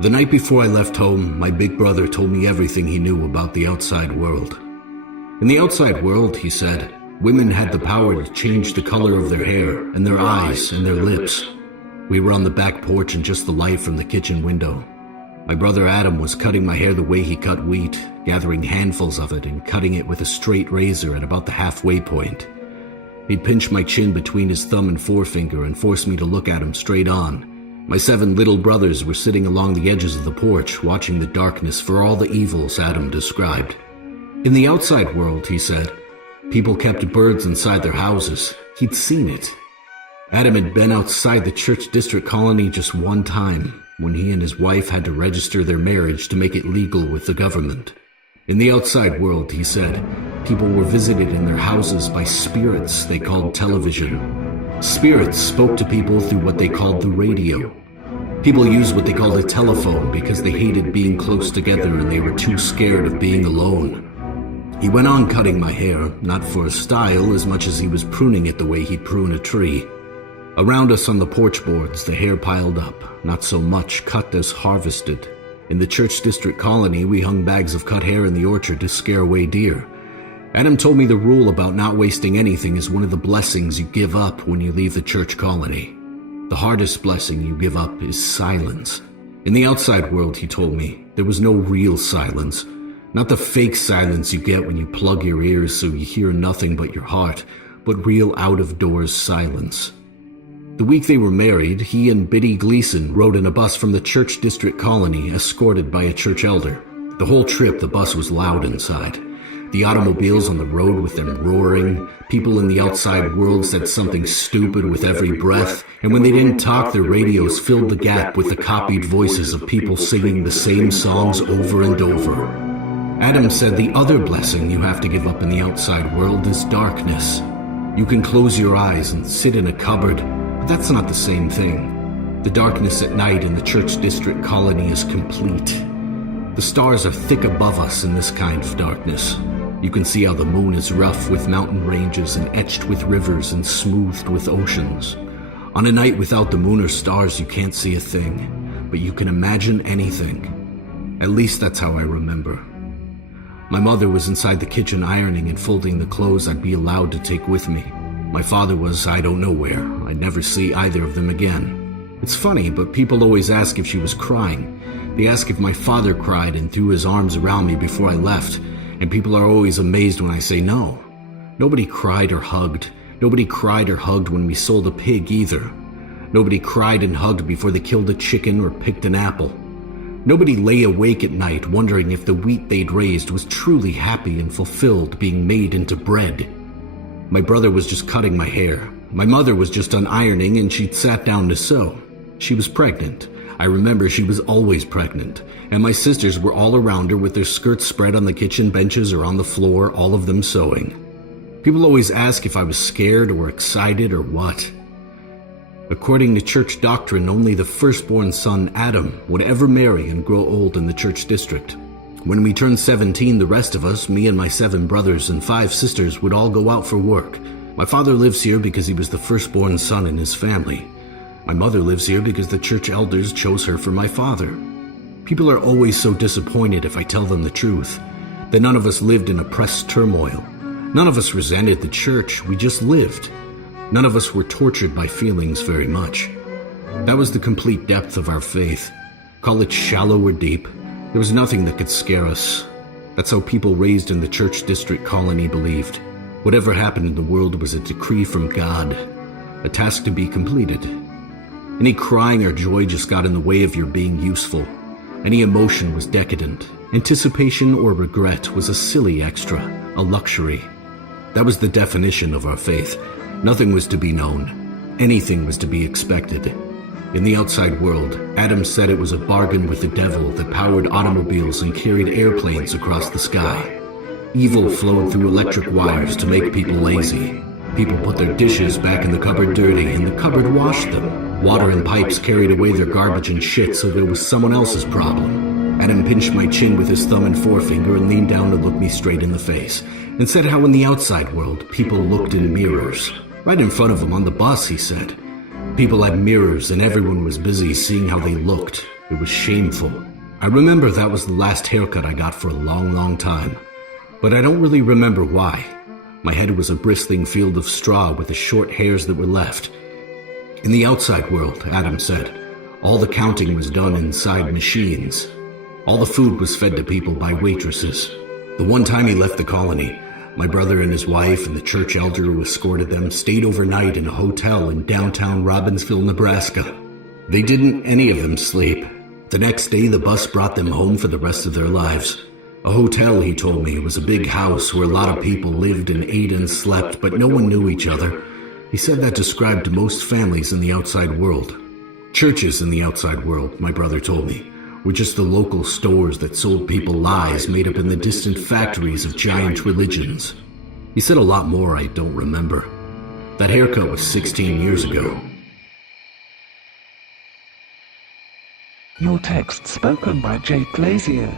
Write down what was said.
The night before I left home, my big brother told me everything he knew about the outside world. In the outside world, he said, women had the power to change the color of their hair and their eyes and their lips. We were on the back porch and just the light from the kitchen window. My brother Adam was cutting my hair the way he cut wheat, gathering handfuls of it and cutting it with a straight razor at about the halfway point. He'd pinch my chin between his thumb and forefinger and force me to look at him straight on. My 7 little brothers were sitting along the edges of the porch, watching the darkness for all the evils Adam described. In the outside world, he said, people kept birds inside their houses. He'd seen it. Adam had been outside the church district colony just one time, when he and his wife had to register their marriage to make it legal with the government. In the outside world, he said, people were visited in their houses by spirits they called television. Spirits spoke to people through what they called the radio. People used what they called a telephone because they hated being close together and they were too scared of being alone. He went on cutting my hair, not for a style as much as he was pruning it the way he'd prune a tree. Around us on the porch boards, the hair piled up, not so much cut as harvested. In the church district colony, we hung bags of cut hair in the orchard to scare away deer. Adam told me the rule about not wasting anything is one of the blessings you give up when you leave the church colony. The hardest blessing you give up is silence. In the outside world, he told me, there was no real silence. Not the fake silence you get when you plug your ears so you hear nothing but your heart, but real out-of-doors silence. The week they were married, he and Biddy Gleason rode in a bus from the church district colony, escorted by a church elder. The whole trip, the bus was loud inside. The automobiles on the road with them roaring. People in the outside world said something stupid with every breath, and when they didn't talk, their radios filled the gap with the copied voices of people singing the same songs over and over. Adam said the other blessing you have to give up in the outside world is darkness. You can close your eyes and sit in a cupboard, but that's not the same thing. The darkness at night in the church district colony is complete. The stars are thick above us in this kind of darkness. You can see how the moon is rough with mountain ranges and etched with rivers and smoothed with oceans. On a night without the moon or stars, you can't see a thing, but you can imagine anything. At least that's how I remember. My mother was inside the kitchen ironing and folding the clothes I'd be allowed to take with me. My father was I don't know where. I'd never see either of them again. It's funny, but people always ask if she was crying. They ask if my father cried and threw his arms around me before I left, and people are always amazed when I say no. Nobody cried or hugged. Nobody cried or hugged when we sold a pig either. Nobody cried and hugged before they killed a chicken or picked an apple. Nobody lay awake at night wondering if the wheat they'd raised was truly happy and fulfilled being made into bread. My brother was just cutting my hair. My mother was just done ironing and she'd sat down to sew. She was pregnant. I remember she was always pregnant, and my sisters were all around her with their skirts spread on the kitchen benches or on the floor, all of them sewing. People always ask if I was scared or excited or what. According to church doctrine, only the firstborn son, Adam, would ever marry and grow old in the church district. When we turned 17, the rest of us, me and my 7 brothers and 5 sisters, would all go out for work. My father lives here because he was the firstborn son in his family. My mother lives here because the church elders chose her for my father. People are always so disappointed if I tell them the truth, that none of us lived in oppressed turmoil. None of us resented the church, we just lived. None of us were tortured by feelings very much. That was the complete depth of our faith. Call it shallow or deep, there was nothing that could scare us. That's how people raised in the church district colony believed. Whatever happened in the world was a decree from God, a task to be completed. Any crying or joy just got in the way of your being useful. Any emotion was decadent. Anticipation or regret was a silly extra, a luxury. That was the definition of our faith. Nothing was to be known. Anything was to be expected. In the outside world, Adam said it was a bargain with the devil that powered automobiles and carried airplanes across the sky. Evil flowed through electric wires to make people lazy. People put their dishes back in the cupboard dirty, and the cupboard washed them. Water and pipes carried away their garbage and shit, so it was someone else's problem. Adam pinched my chin with his thumb and forefinger and leaned down to look me straight in the face, and said how in the outside world, people looked in mirrors. Right in front of him on the bus, he said. People had mirrors, and everyone was busy seeing how they looked. It was shameful. I remember that was the last haircut I got for a long, long time. But I don't really remember why. My head was a bristling field of straw with the short hairs that were left. In the outside world, Adam said, all the counting was done inside machines. All the food was fed to people by waitresses. The one time he left the colony, my brother and his wife and the church elder who escorted them stayed overnight in a hotel in downtown Robbinsville, Nebraska. They didn't any of them sleep. The next day, the bus brought them home for the rest of their lives. A hotel, he told me, was a big house where a lot of people lived and ate and slept, but no one knew each other. He said that described most families in the outside world. Churches in the outside world, my brother told me, were just the local stores that sold people lies made up in the distant factories of giant religions. He said a lot more I don't remember. That haircut was 16 years ago. Your text spoken by Glazier.